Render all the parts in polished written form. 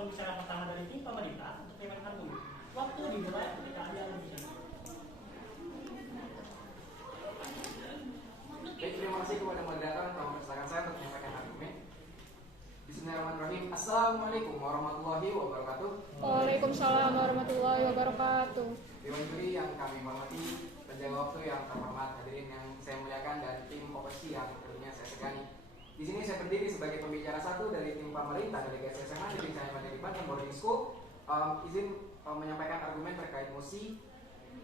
pembicara pertama dari tim pemerintah untuk menyampaikan dulu. Waktu dimulai ketika Anda berbicara. Baik, terima kasih kepada moderator yang telah mempersilahkan saya untuk menyampaikan argumen. Bismillahirrahmanirrahim. Assalamualaikum warahmatullahi wabarakatuh. Waalaikumsalam warahmatullahi wabarakatuh. Dewan juri yang kami hormati, penjaga waktu yang terhormat, hadirin yang saya muliakan, dan tim oposisi yang tentunya saya segani. Di sini saya berdiri sebagai pembicara satu dari tim pemerintah delegasi SMA dari Kecamatan Banten Boarding School. Izin menyampaikan argumen terkait mosi.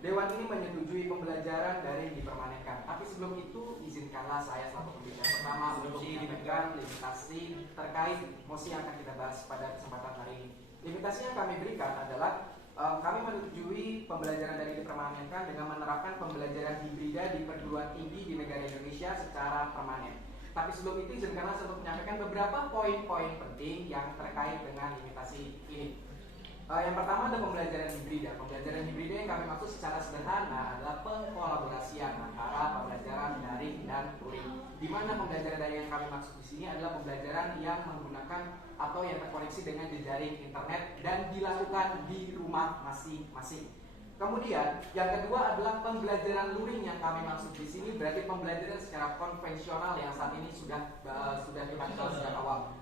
Dewan ini menyetujui pembelajaran daring dipermanenkan. Tapi sebelum itu, izinkanlah saya selaku pembicara pertama untuk menyampaikan limitasi terkait mosi yang akan kita bahas pada kesempatan hari ini. Limitasi yang kami berikan adalah kami menyetujui pembelajaran daring dipermanenkan dengan menerapkan pembelajaran hibrida di perguruan tinggi di negara Indonesia secara permanen. Tapi sebelum itu, izinkanlah saya untuk menyampaikan beberapa poin-poin penting yang terkait dengan limitasi ini. Yang pertama adalah pembelajaran hibrida. Pembelajaran hibrida yang kami maksud secara sederhana adalah pengkolaborasian antara pembelajaran daring dan luring. Di mana pembelajaran daring yang kami maksud di sini adalah pembelajaran yang menggunakan atau yang terkoneksi dengan jejaring internet dan dilakukan di rumah masing-masing. Kemudian yang kedua adalah pembelajaran luring yang kami maksud di sini berarti pembelajaran secara konvensional yang saat ini sudah kita kenal sejak awal,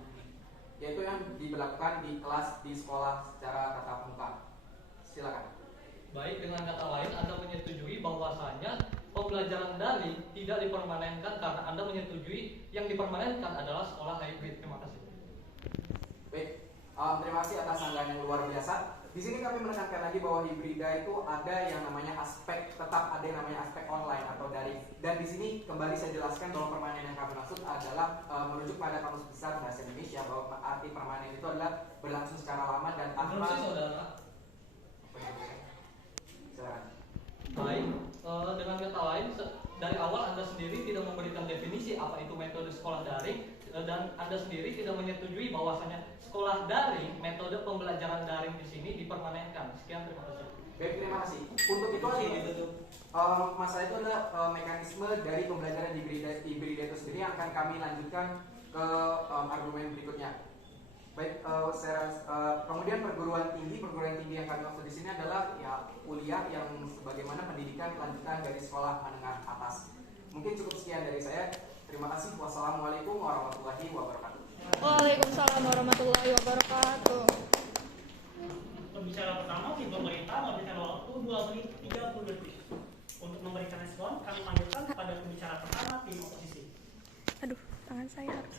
yaitu yang diberlakukan di kelas di sekolah secara tatap muka. Silakan. Baik, dengan kata lain Anda menyetujui bahwasanya pembelajaran daring tidak dipermanenkan karena Anda menyetujui yang dipermanenkan adalah sekolah hybrid. Terima kasih. Baik, terima kasih atas sanggahan yang luar biasa. Di sini kami menekankan lagi bahwa hibrida itu ada yang namanya tetap ada yang namanya aspek online atau daring. Dan di sini kembali saya jelaskan bahwa permanen yang kami maksud adalah merujuk pada Kamus Besar Bahasa Indonesia, bahwa arti permanen itu adalah berlangsung secara lama dan tanpa. Saudara. Silakan. Baik, dengan kata lain dari awal Anda sendiri tidak memberikan definisi apa itu metode sekolah daring dan Anda sendiri tidak menyetujui bahwasanya sekolah daring, metode pembelajaran daring di sini dipermanenkan. Sekian, terima kasih. Baik, terima kasih. Untuk itu masalah itu adalah mekanisme dari pembelajaran hibrida itu sendiri yang akan kami lanjutkan ke argumen berikutnya. Baik, kemudian perguruan tinggi yang kami maksud di sini adalah ya kuliah yang sebagaimana pendidikan lanjutan dari sekolah menengah atas. Mungkin cukup sekian dari saya. Terima kasih. Wassalamualaikum warahmatullahi wabarakatuh. Waalaikumsalam warahmatullahi wabarakatuh. Pembicara pertama tim pemerintah memberikan waktu 2 menit 30 detik. Untuk memberikan respon, kami panggilkan kepada pembicara pertama tim oposisi. Aduh, tangan saya harus.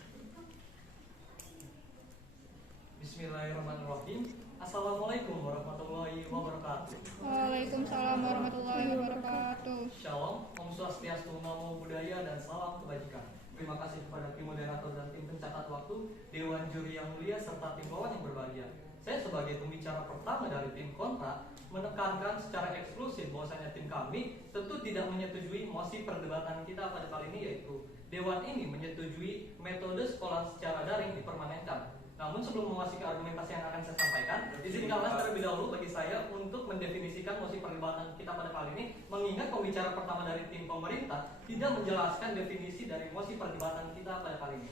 Bismillahirrahmanirrahim. Assalamualaikum warahmatullahi wabarakatuh. Waalaikumsalam warahmatullahi wabarakatuh. Shalom, Om Swastiastu, Namo Buddhaya, dan salam kebajikan. Terima kasih kepada tim moderator dan tim pencatat waktu, Dewan Juri yang mulia, serta tim kawan yang berbahagia. Saya sebagai pembicara pertama dari tim kontra menekankan secara eksklusif bahwasanya tim kami tentu tidak menyetujui mosi perdebatan kita pada kali ini, yaitu Dewan ini menyetujui metode sekolah secara daring dipermanenkan. Namun sebelum memasuki argumentasi yang akan saya sampaikan, izinkanlah terlebih dahulu bagi saya untuk mendefinisikan mosi perdebatan kita pada kali ini, mengingat pembicara pertama dari tim pemerintah tidak menjelaskan definisi dari mosi perdebatan kita pada kali ini.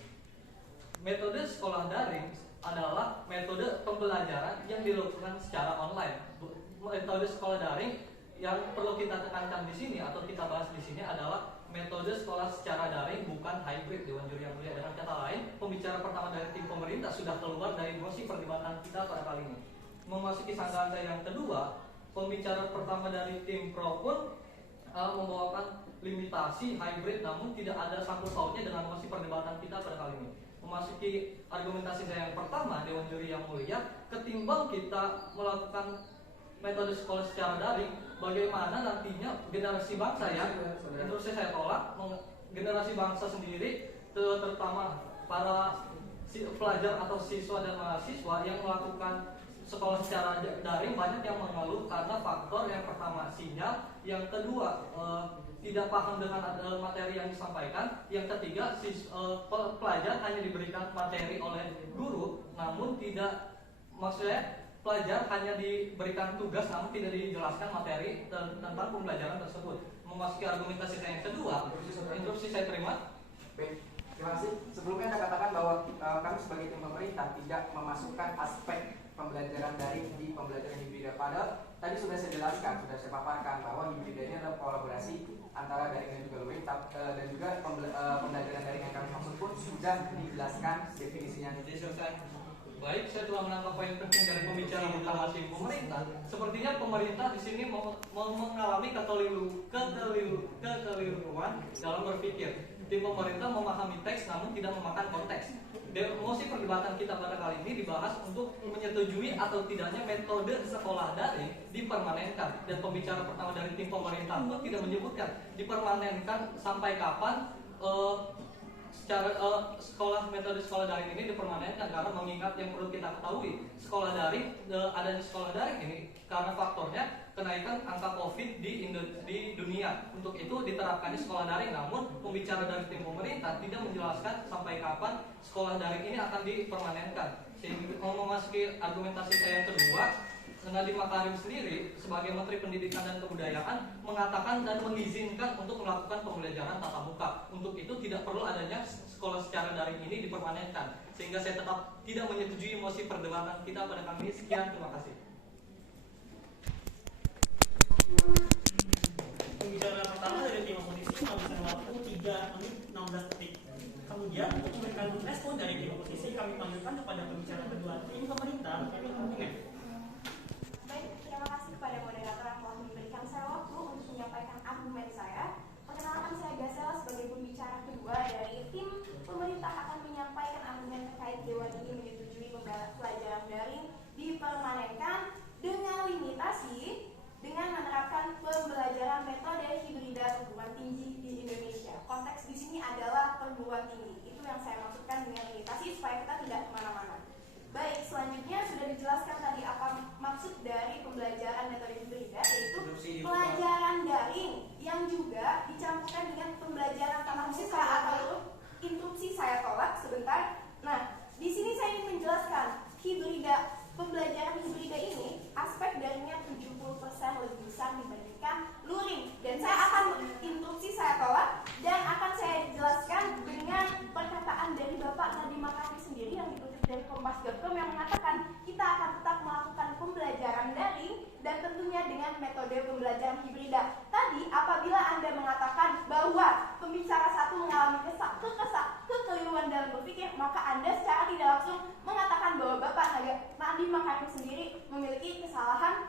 Metode sekolah daring adalah metode pembelajaran yang dilakukan secara online. Metode sekolah daring yang perlu kita tekankan di sini atau kita bahas di sini adalah metode sekolah secara daring, bukan hybrid, Dewan Juri yang mulia. Dengan kata lain, pembicara pertama dari tim pemerintah sudah keluar dari mosi perdebatan kita pada kali ini. Memasuki sanggahan saya yang kedua, pembicara pertama dari tim pro pun membawakan limitasi hybrid, namun tidak ada sangkut pautnya dengan mosi perdebatan kita pada kali ini. Memasuki argumentasi saya yang pertama, Dewan Juri yang mulia, ketimbang kita melakukan metode sekolah secara daring, bagaimana nantinya generasi bangsa interupsi saya tolak, generasi bangsa sendiri, terutama para pelajar atau siswa dan mahasiswa yang melakukan sekolah secara daring banyak yang mengeluh karena faktor yang pertama sinyal, yang kedua tidak paham dengan materi yang disampaikan, yang ketiga pelajar hanya diberikan materi oleh guru, namun tidak, maksudnya pelajar hanya diberikan tugas namun tidak dijelaskan materi tentang pembelajaran tersebut. Memasuki argumentasi saya yang kedua, interupsi saya terima. Baik, Terima kasih. Sebelumnya saya katakan bahwa kami sebagai tim pemerintah tidak memasukkan aspek pembelajaran daring di pembelajaran hibrida. Padahal tadi sudah saya jelaskan, sudah saya paparkan bahwa hibrida ini adalah kolaborasi antara daring dan juga luring, dan juga pembelajaran daring yang kami maksud pun sudah dijelaskan definisinya. Jadi selesai. Baik, saya telah menangkap poin penting dari pembicaraan utama tim pemerintah. Sepertinya pemerintah di sini mengalami kekeliruan dalam berpikir. Tim pemerintah memahami teks namun tidak memakan konteks. Emosi perdebatan kita pada kali ini dibahas untuk menyetujui atau tidaknya metode sekolah daring dipermanenkan. Dan pembicara pertama dari tim pemerintah pun tidak menyebutkan dipermanenkan sampai kapan metode sekolah daring ini dipermanenkan, karena mengingat yang perlu kita ketahui sekolah daring, adanya sekolah daring ini karena faktornya kenaikan angka COVID di dunia. Untuk itu diterapkannya sekolah daring, namun pembicara dari tim pemerintah tidak menjelaskan sampai kapan sekolah daring ini akan dipermanenkan. Sehingga memasuki argumentasi saya yang kedua, Nadiem Makarim sendiri sebagai Menteri Pendidikan dan Kebudayaan mengatakan dan mengizinkan untuk melakukan pembelajaran tatap muka. Untuk itu tidak perlu adanya sekolah secara daring ini dipermanenkan. Sehingga saya tetap tidak menyetujui mosi perdebatan kita pada kali ini. Sekian, terima kasih. Pembicara pertama dari tim oposisi menghabiskan waktu 3 menit 16 detik. Kemudian untuk memberikan respon dari tim oposisi, kami panggilkan kepada pembicara kedua tim pemerintah, Kevin Argumen. Terima kasih kepada moderator yang telah memberikan saya waktu untuk menyampaikan argumen saya. Perkenalkan, saya Gasela sebagai pembicara kedua dari tim pemerintah akan menyampaikan argumen terkait Dewan ini menyetujui pembelajaran daring dipermanenkan dengan limitasi dengan menerapkan pembelajaran metode hibrida perguruan tinggi di Indonesia. Konteks di sini adalah perguruan tinggi. Itu yang saya maksudkan dengan limitasi supaya kita tidak kemana-mana. Baik, selanjutnya sudah dijelaskan tadi apa maksud dari pembelajaran metode hibrida, yaitu pelajaran daring yang juga dicampurkan dengan pembelajaran tatap muka atau interupsi. Saya tolak sebentar. Nah, di sini saya ingin menjelaskan pembelajaran hibrida ini aspek darinya 70% lebih besar dibandingkan luring. Dan saya akan interupsi, saya tolak, dan akan saya jelaskan dengan perkataan dari Bapak Nadiem Makarim sendiri yang dikutip dari Kompas.com yang mengatakan kita akan tetap melakukan pembelajaran daring dan tentunya dengan metode pembelajaran hibrida. Tadi apabila Anda mengatakan bahwa pembicara satu mengalami kekeliruan dalam berpikir, maka Anda secara tidak langsung mengatakan bahwa Bapak Nadiem Makarim sendiri memiliki kesalahan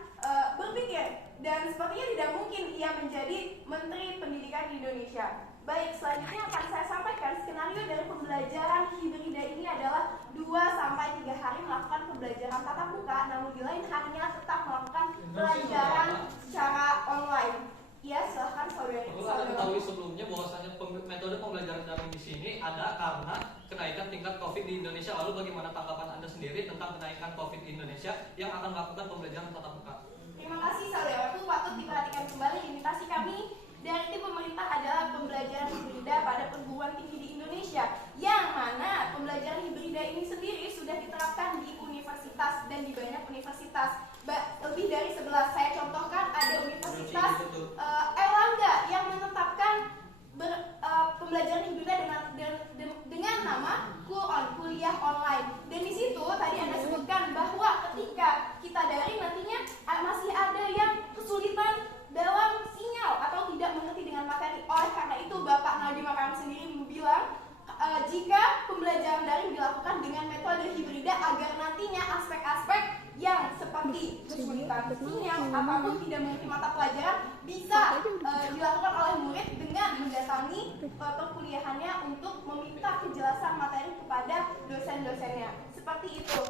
berpikir, dan sepertinya tidak mungkin ia menjadi Menteri Pendidikan di Indonesia. Baik, selanjutnya akan saya sampaikan skenario dari pembelajaran hibrida ini adalah 2-3 hari melakukan pembelajaran tatap muka, namun di lain harinya tetap melakukan pelajaran secara online. Ya, silahkan saudari. Perlu Anda ketahui sebelumnya bahwasanya metode pembelajaran daring di sini ada karena kenaikan tingkat COVID di Indonesia. Lalu bagaimana tanggapan Anda sendiri tentang kenaikan COVID di Indonesia yang akan melakukan pembelajaran tatap muka? Terima kasih saudaraku, patut diperhatikan kembali limitasi kami dari tim pemerintah adalah pembelajaran hibrida pada perguruan tinggi di Indonesia, yang mana pembelajaran hibrida ini sendiri sudah diterapkan di universitas dan di banyak universitas. Lebih dari 11, saya contohkan ada Universitas Erlangga yang menetapkan pembelajaran hibrida dengan nama kuliah online. Dan di situ tadi Anda sebutkan bahwa ketika kita daring nantinya masih ada yang kesulitan dalam sinyal atau tidak mengerti dengan materi. Oleh karena itu Bapak Nadiem Makarim sendiri bilang jika pembelajaran daring dilakukan dengan metode hibrida agar nantinya aspek-aspek yang seperti kesulitan sinyal apapun tidak mengerti mata pelajaran bisa dilakukan oleh murid dengan mendatangi perkuliahannya untuk meminta kejelasan materi kepada dosen-dosennya. Seperti itu.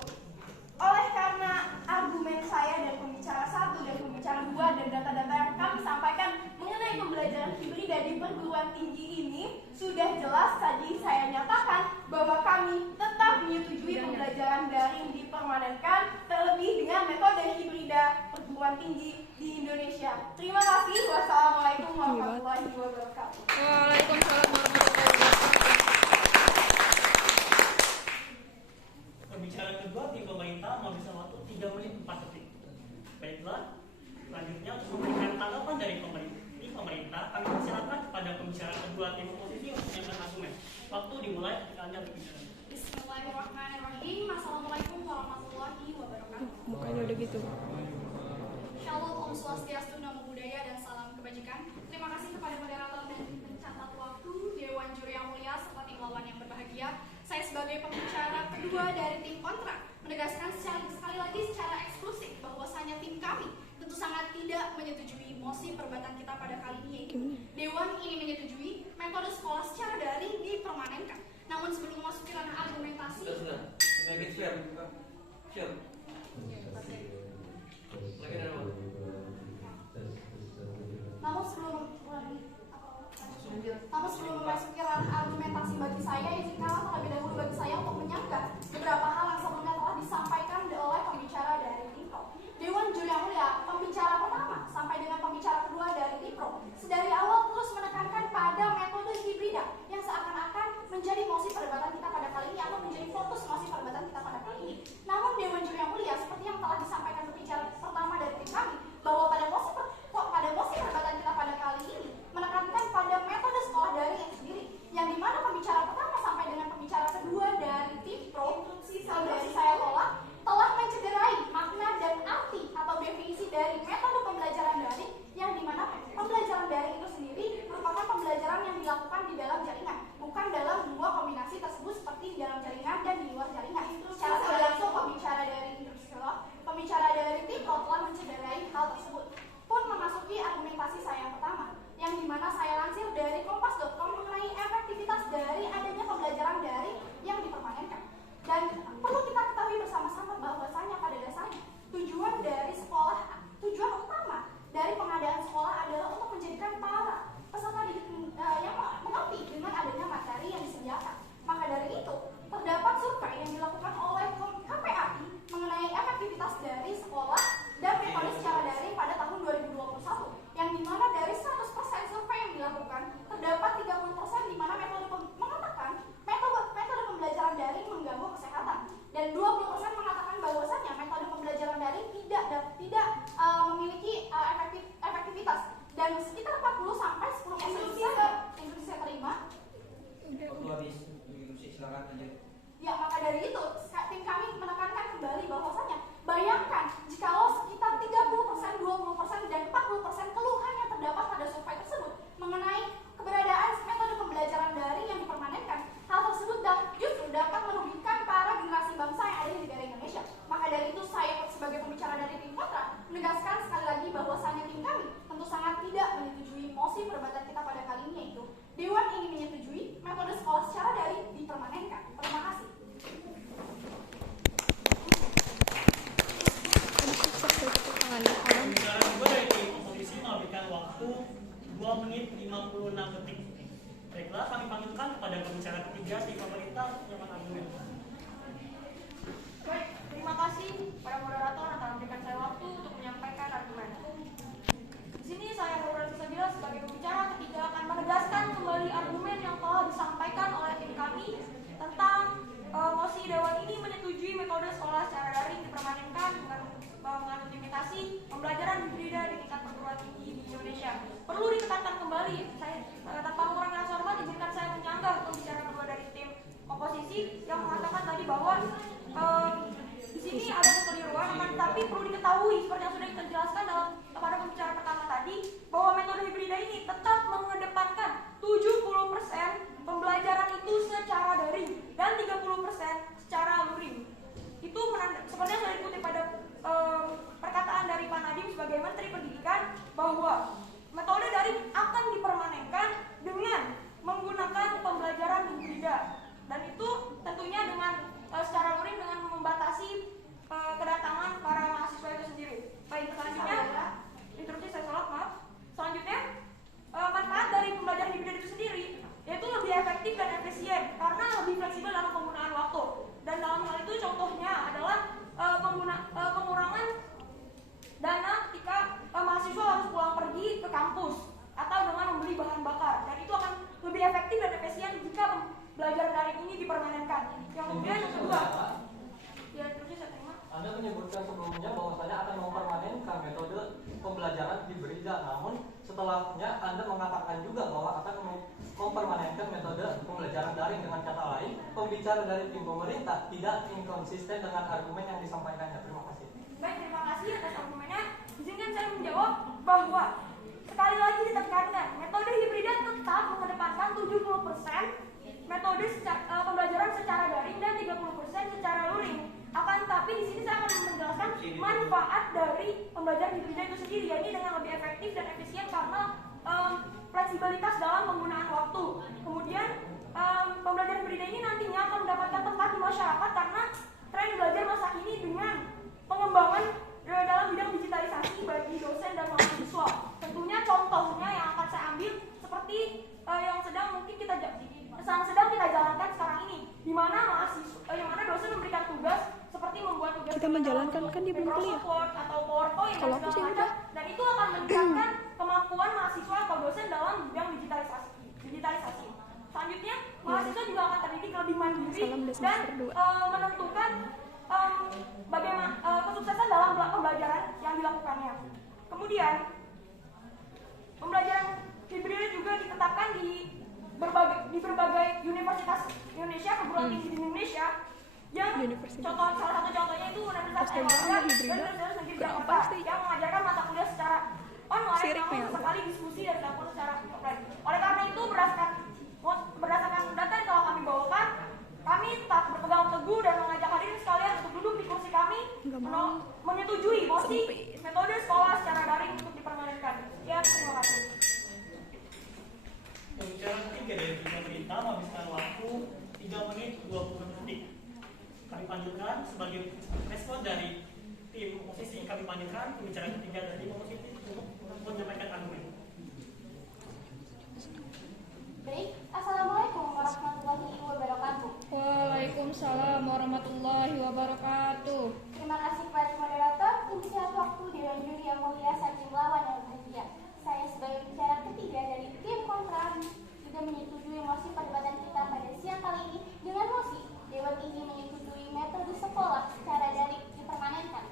Oleh karena argumen saya dari pembicara 1 dan pembicara 2 dan data-data yang kami sampaikan mengenai pembelajaran hibrida di perguruan tinggi ini sudah jelas, tadi saya nyatakan bahwa kami tetap menyetujui pembelajaran daring dipermanenkan, terlebih dengan metode hibrida perguruan tinggi di Indonesia. Terima kasih. Wassalamualaikum warahmatullahi wabarakatuh. Waalaikumsalam warahmatullahi wabarakatuh. Pembicara kedua tim pemerintah menghabiskan waktu 3 menit 4 detik. Baiklah, selanjutnya untuk memberikan tanggapan dari tim pemerintah, kami persilakan kepada pembicara kedua tim oposisi untuk menyampaikan argumen. Waktu dimulai ketika Anda berbicara. Bismillahirrahmanirrahim. Assalamualaikum warahmatullahi wabarakatuh. Mukanya udah gitu. Shalom, Om Swastiastu, Namo Buddhaya, dan salam kebajikan. Terima kasih kepada moderator dan pencatat waktu, Dewan Juri yang mulia, serta tim lawan yang berbahagia. Saya sebagai pembicara kedua dari tim kontra menegaskan sekali lagi secara eksklusif bahwasanya tim kami tentu sangat tidak menyetujui mosi perdebatan kita pada kali ini, yaitu Dewan ini menyetujui metode sekolah secara daring dipermanenkan. Namun sebelum memasuki ranah argumentasi, Sudah. Make it fair. Fair. Lagi dari mana? namun sebelum memasuki ranah argumentasi bagi saya, izinkanlah terlebih dahulu bagi saya untuk menyanggah beberapa hal yang sebelumnya telah disampaikan oleh pembicara dari Tipro. Dewan Juri yang mulia, pembicara pertama sampai dengan pembicara kedua dari Tipro sedari awal terus menekankan pada metode hibrida yang seakan-akan menjadi mosi perdebatan kita pada kali ini atau menjadi fokus mosi perdebatan kita pada kali ini. Namun Dewan Juri yang mulia, seperti yang telah disampaikan pembicara pertama dari tim kami, bahwa pada mosi perdebatan kita pada kali ini menekankan pada metode sekolah daring itu sendiri, yang dimana pembicara pertama sampai dengan pembicara kedua dari tim pro dari saya telah mencederai makna dan arti atau definisi dari metode pembelajaran daring, yang dimana pembelajaran daring itu sendiri merupakan pembelajaran yang dilakukan di dalam jaringan, bukan dalam dua kombinasi tersebut seperti di dalam jaringan dan di luar jaringan. Secara tidak langsung pembicara dari tim pro telah mencederai hal tersebut. Pun memasuki argumentasi saya yang pertama, yang dimana saya lansir dari kompas.com mengenai efektivitas dari adanya pembelajaran daring yang dipermanenkan. Dan perlu kita ketahui bersama-sama bahwasanya pada dasarnya tujuan utama dari pengadaan sekolah adalah untuk menjadikan para peserta yang mengerti dengan adanya materi yang disediakan. Maka dari itu, terdapat survei yang dilakukan oleh KPAI mengenai efektivitas dari sekolah dan metode secara daring pada tahun 2021, yang dimana dari 100% survei yang dilakukan, terdapat 30% di mana mengatakan metode pembelajaran daring mengganggu kesehatan, dan 20% mengatakan bahwasanya metode pembelajaran daring tidak memiliki efektivitas, dan sekitar 40-10% instruksi saya terima. Waktu habis. Silakan aja. Ya, maka dari itu tim kami menekankan kembali bahwasanya bayangkan jikalau sekitar 30%, 20%, dan 40% keluhan yang terdapat pada survei tersebut mengenai keberadaan metode pembelajaran daring yang dipermanenkan, hal tersebut justru dapat merugikan para generasi bangsa yang ada di negara Indonesia. Maka dari itu saya sebagai pembicara dari tim kontra menegaskan sekali lagi bahwasanya tim kami tentu sangat tidak menyetujui mosi perdebatan kita pada kali ini, yaitu Dewan ingin menyetujui metode sekolah secara daring dipermanenkan. Terima kasih. Pembicara kedua dari tim oposisi memberikan waktu 2 menit 56 detik. Baiklah, kami panggilkan kepada pembicara ketiga tim pemerintah yang argumen. Baik, terima kasih pada moderator yang telah memberikan saya waktu untuk menyampaikan argumen. Di sini saya Nurul Sabila sebagai pembicara ketiga akan menegaskan kembali argumen yang telah disampaikan oleh tim kami tentang mosi Dewan ini menyetujui metode sekolah secara daring dipermanenkan dengan mengandung limitasi pembelajaran hibrida di tingkat perguruan tinggi di Indonesia. Perlu ditekankan kembali, saya tanpa mengurangi rasa hormat izinkan saya menyanggah pembicara kedua dari tim oposisi yang mengatakan tadi bahwa di sini ada kekeliruan, akan tetapi perlu diketahui seperti yang sudah kita jelaskan pada pembicara pertama tadi, bahwa metode hibrida ini tetap mengedepankan 70% pembelajaran itu secara daring dan 30% secara luring. Itu seperti yang sudah dikutip pada perkataan dari Pak Nadiem sebagai Menteri Pendidikan, bahwa metode daring akan dipermanenkan dengan menggunakan pembelajaran hibrida, dan itu tentunya dengan secara luring dengan membatasi kedatangan para mahasiswa itu sendiri. Baik, selanjutnya interupsi saya salah, maaf. Selanjutnya manfaat dari pembelajaran hibrida itu sendiri yaitu lebih efektif dan efisien karena lebih fleksibel dalam penggunaan waktu, dan dalam hal itu contohnya adalah pengurangan dana ketika mahasiswa harus pulang pergi ke kampus atau dengan membeli bahan bakar, dan itu akan lebih efektif dan efisien jika belajar daring ini dipermanenkan. Yang kemudian yang kedua, ya terus saya terima. Anda menyebutkan sebelumnya bahwasanya akan mempermanenkan metode pembelajaran hibrida, namun setelahnya Anda mengatakan juga bahwa akan mempermanenkan metode pembelajaran pembelajaran daring. Dengan kata lain, pembicara dari tim pemerintah tidak inkonsisten dengan argumen yang disampaikannya. Terima kasih. Baik, terima kasih atas argumennya. Izinkan saya menjawab bahwa sekali lagi ditekankan, metode hibrida tetap mengedepankan 70% metode pembelajaran secara daring dan 30% secara luring. Akan tetapi di sini saya akan menjelaskan manfaat dari pembelajaran hibrida itu sendiri, yakni dengan lebih efektif dan efisien karena fleksibilitas dalam penggunaan waktu. Kemudian pembelajaran hibrida ini nantinya akan mendapatkan tempat di masyarakat karena tren belajar masa kini dengan pengembangan dalam bidang digitalisasi bagi dosen dan mahasiswa. Tentunya contohnya yang akan saya ambil seperti yang sedang kita jalankan sekarang ini, di mana dosen memberikan tugas seperti membuat tugas Kita menjalankan, kan dia belum kuliah. Microsoft Word atau PowerPoint Kalau dan aku sih segala udah. macam, dan itu akan meningkatkan kemampuan mahasiswa atau dosen dalam bidang digitalisasi. Selanjutnya, mahasiswa juga akan terdidik lebih mandiri Salam dari dan semester 2. menentukan bagaimana kesuksesan dalam pembelajaran yang dilakukannya. Kemudian, pembelajaran hibrid juga ditetapkan di berbagai universitas Indonesia, perguruan tinggi di Indonesia, yang salah satu contohnya itu Universitas Erlangga dan Universitas Negeri Jakarta yang mengajarkan mata kuliah secara online, namun sesekali diskusi dan dilakukan secara offline. Oleh karena itu, berdasarkan data yang telah kami bawakan, kami tetap berpegang teguh dan mengajak hadirin sekalian untuk duduk di kursi kami, menyetujui mosi metode sekolah secara daring untuk dipermanenkan. Sekian, terima kasih. Pembicaraan ketiga dari tim pemerintah menghabiskan waktu 3 menit 20 detik. Kami panggilkan sebagai respon dari tim oposisi. Kami panggilkan pembicara ketiga dari tim oposisi untuk menyampaikan argumen. Baik, Assalamualaikum warahmatullahi wabarakatuh. Waalaikumsalam warahmatullahi wabarakatuh. Terima kasih kepada moderator, pembicara waktu Dewan Juri yang mulia, Sajim Lawan yang bahagia. Saya sebagai pembicara ketiga dari tim kontra juga menyetujui mosi perdebatan kita pada siang kali ini dengan mosi Dewan Tinggi menyetujui metode sekolah secara daring dipermanenkan.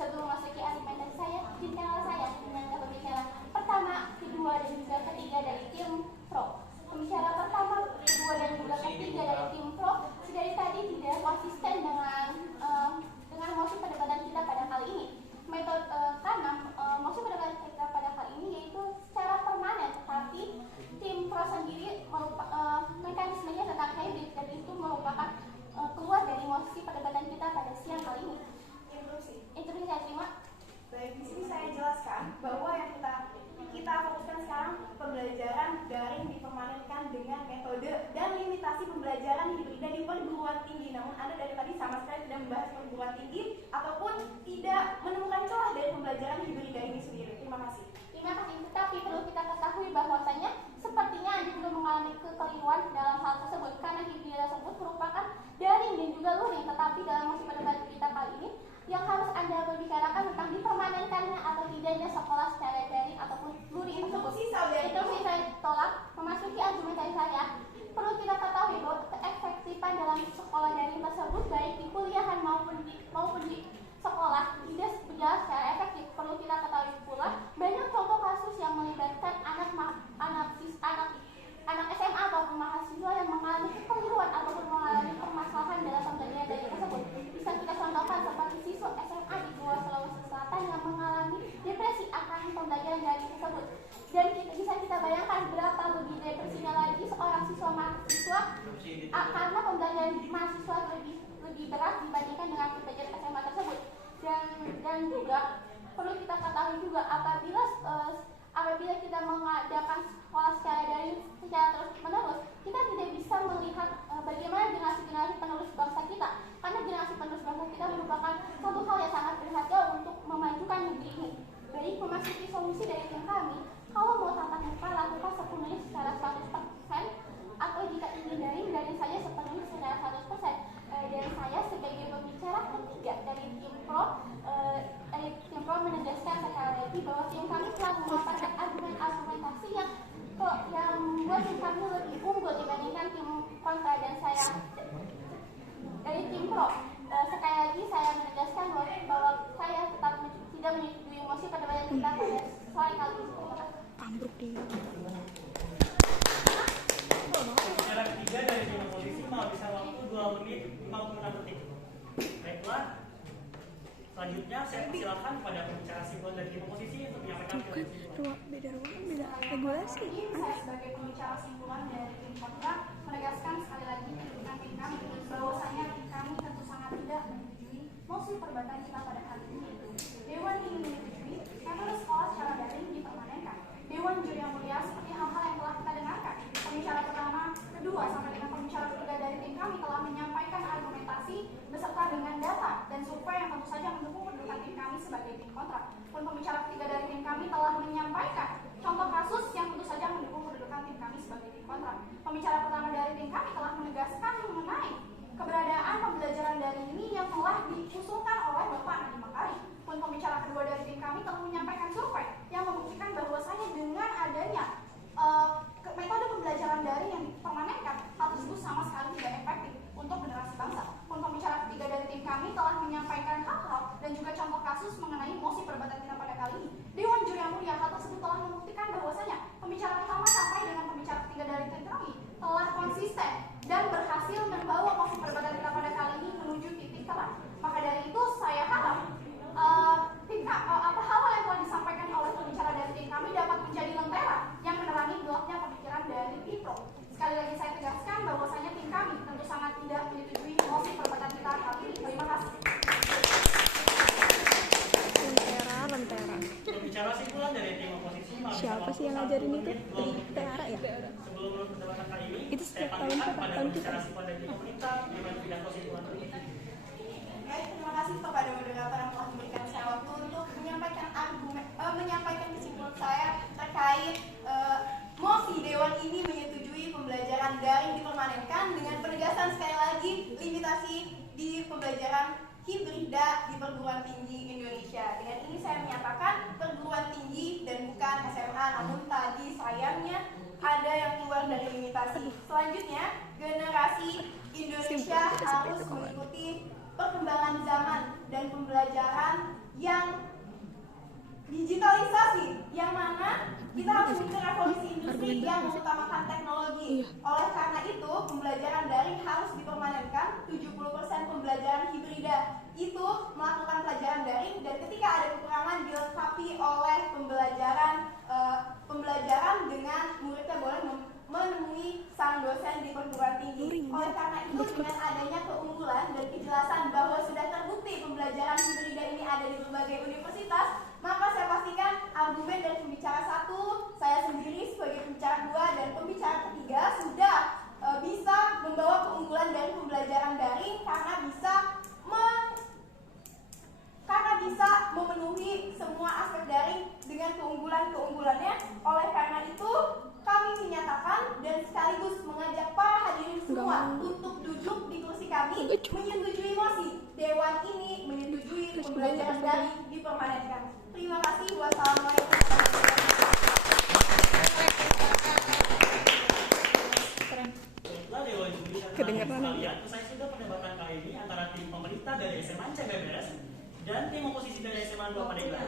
Sebelum memasuki argumentasi saya, izinkanlah saya menanggapi pembicara pertama, kedua, dan juga ketiga dari tim pro. Pembicara pertama, kedua, dan juga ketiga dari tim pro dari tadi tidak konsisten dengan mosi perdebatan kita pada kali ini. Karena mosi perdebatan kita pada kali ini yaitu secara permanen, tetapi tim pro sendiri mekanismenya tentang hybrid dan itu merupakan keluar dari mosi perdebatan kita pada siang kali ini. Interupsi saya terima. Baik, di sini saya jelaskan bahwa yang kita fokuskan sekarang pembelajaran daring dipermanenkan dengan metode dan limitasi pembelajaran hibrida di perguruan tinggi. Namun Anda dari tadi sama sekali tidak membahas perguruan tinggi ataupun tidak menemukan celah dari pembelajaran hibrida ini sendiri. Terima kasih. Terima kasih. Tetapi perlu kita ketahui bahwasanya sepertinya Anda juga mengalami kekeliruan dalam hal tersebut karena hibrida tersebut merupakan daring dan juga luring. Tetapi dalam mosi perdebatan kita kali ini yang harus Anda berbicarakan tentang dipermanenkannya atau tidaknya sekolah secara daring ataupun luring tersebut. Itu sih saya tolak. Memasuki argumentasi saya, perlu kita ketahui bahwa keefektifan dalam sekolah daring tersebut baik di kuliahan maupun di sekolah tidak berjalan secara efektif. Perlu kita ketahui pula banyak contoh kasus yang melibatkan anak SMA ataupun mahasiswa yang mengalami kekeliruan ataupun mengalami permasalahan dalam pembelajaran daring tersebut. Bisa kita contohkan seperti siswa SMA di Goa Sulawesi Selatan yang mengalami depresi akan pembelajaran daring tersebut. Dan bisa kita bayangkan berapa lebih depresinya lagi seorang siswa mahasiswa karena pembelajaran mahasiswa lebih berat dibandingkan dengan pembelajaran SMA tersebut. Dan juga perlu kita ketahui juga apabila kita mengadakan sekolah secara daring secara terus menerus, kita tidak bisa melihat bagaimana generasi penerus bangsa kita, karena generasi penerus bangsa kita merupakan satu hal yang sangat berharga untuk memajukan negeri ini. Baik, memasuki solusi dari tim kami, kalau mau tatap muka lakukan sepenuhnya secara 100%, atau jika ingin daring saja sepenuhnya secara 100%. Dan saya sebagai pembicara ketiga dari tim pro menegaskan sekali lagi bahwa tim kami telah memaparkan argumentasi yang membuat tim kami lebih unggul dibandingkan tim kontra, dan saya dari tim pro sekali lagi saya menegaskan bahwa saya tetap tidak menyetujui mosi perdebatan kita pada sore kali ini. Ambruk dia. Pembicara ketiga dari Selanjutnya saya persilakan kepada pembicara simpulan dari tim oposisi untuk menyampaikan Bukan beda ruangan, beda regulasi. Ini saya sebagai pembicara simpulan dari tim kontra menegaskan sekali lagi kedudukan tim kami bahwasanya tim kami tentu sangat tidak menyetujui mosi perbaikan kita pada hari ini. Dewan ingin menyetujui metode sekolah secara daring dipermanenkan. Dewan juri yang mulia, seperti hal-hal yang telah kita dengarkan, pembicara pertama, kedua, sampai dengan pembicara ketiga dari tim kami telah menyampaikan argumentasi beserta dengan data dan survei yang tentu saja mendukung kedudukan tim kami sebagai tim kontra. Dan pembicara ketiga dari tim kami telah menyampaikan contoh kasus yang tentu saja mendukung kedudukan tim kami sebagai tim kontra. Pembicara pertama dari tim kami telah menegaskan mengenai keberadaan pembelajaran daring ini yang telah diusulkan oleh Bapak Nadiem Makarim. Pun pembicara kedua dari tim kami telah menyampaikan survei yang membuktikan bahwasanya dengan adanya metode pembelajaran daring yang dipermanenkan, hal tersebut sama sekali tidak efektif untuk generasi bangsa. Pun pembicara ketiga dari tim kami telah menyampaikan hal-hal dan juga contoh kasus mengenai mosi perbaikan kita pada kali ini. Dewan juri yang mulia, hal tersebut telah membuktikan bahwasanya pembicara pertama sampai dengan pembicara ketiga dari tim kami telah konsisten dan berhasil membawa mosi perbaikan kita pada kali ini menuju titik terang. Maka dari itu saya harap hal-hal yang telah disampaikan oleh pembicara dari tim kami dapat menjadi lentera yang menerangi gelapnya pemikiran dari tim pro. Sekali lagi saya tegaskan bahwasanya tim kami tentu sangat tidak menyetujui mosi perbaikan kita kali ini. Terima kasih. Lentera. Pembicara simpulan dari tim oposisi. Siapa sih yang ngajarin itu? Lentera ya? Sebelum menutup perdebatan kali ini, Itu saya setiap tahun panggilkan apa? kepada Tahun pembicara kita. simpulan dari tim pemerintah dengan pidato simpulan berikut. Baik, terima kasih kepada moderator yang telah memberikan saya waktu untuk menyampaikan kesimpulan saya terkait mosi Dewan ini menyetujui pembelajaran daring dipermanenkan dengan penegasan sekali lagi limitasi di pembelajaran hibrida di perguruan tinggi Indonesia. Dengan ini saya menyatakan perguruan tinggi dan bukan SMA, namun tadi sayangnya ada yang keluar dari limitasi. Selanjutnya, generasi Indonesia harus mengikuti perkembangan zaman dan pembelajaran yang digitalisasi, yang mana kita harus mengikuti revolusi industri yang mengutamakan teknologi. Oleh karena itu, pembelajaran daring harus dipermanenkan. 70% pembelajaran hibrida itu melakukan pelajaran daring, dan ketika ada kekurangan dilengkapi oleh pembelajaran dengan muridnya boleh menemui sang dosen di perguruan tinggi. Oleh karena itu, dengan adanya keunggulan dan kejelasan bahwa sudah terbukti pembelajaran hibrida ini ada di berbagai universitas, maka saya pastikan argumen dari pembicara satu, saya sendiri sebagai pembicara dua, dan pembicara ketiga sudah bisa membawa keunggulan dari pembelajaran daring karena bisa memenuhi semua aspek daring dengan keunggulannya. Oleh karena itu, kami menyatakan dan sekaligus mengajak para hadirin semua untuk duduk di kursi kami menyetujui mosi Dewan ini menyetujui pembelajaran daring dipermanenkan. Terima kasih. Wassalamualaikum warahmatullahi wabarakatuh. Kedengeran. Usai sudah perdebatan kali ini antara tim pemerintah dari SMA CBBS dan tim oposisi dari SMA 2 Pandeglang.